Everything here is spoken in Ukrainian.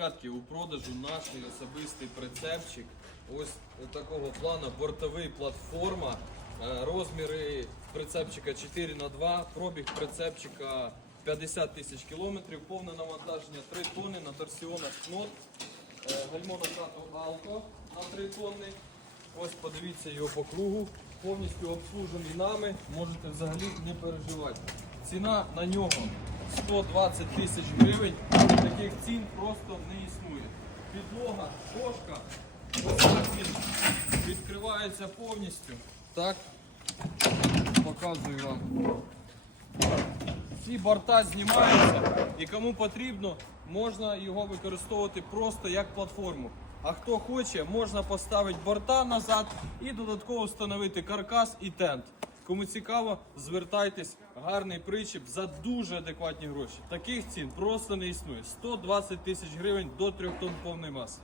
ребятки, у продажу наш особистий прицепчик. Ось такого плану бортовий платформа. Е, Розміри прицепчика 4 на 2 пробіг прицепчика 50 тисяч кілометрів, повне навантаження 3 тонни на торсіонах кнот, е, гальмо Алко на 3 тонни. Ось подивіться його по кругу, повністю обслужений нами, можете взагалі не переживати. Ціна на нього 120 тисяч гривень. Таких цін просто не існує. Підлога, кошка, ось так він відкривається повністю. Так, показую вам. Ці борта знімаються і кому потрібно, можна його використовувати просто як платформу. А хто хоче, можна поставити борта назад і додатково встановити каркас і тент. Кому цікаво, звертайтесь, гарний причіп за дуже адекватні гроші. Таких цін просто не існує. 120 тисяч гривень до 3 тонн повної маси.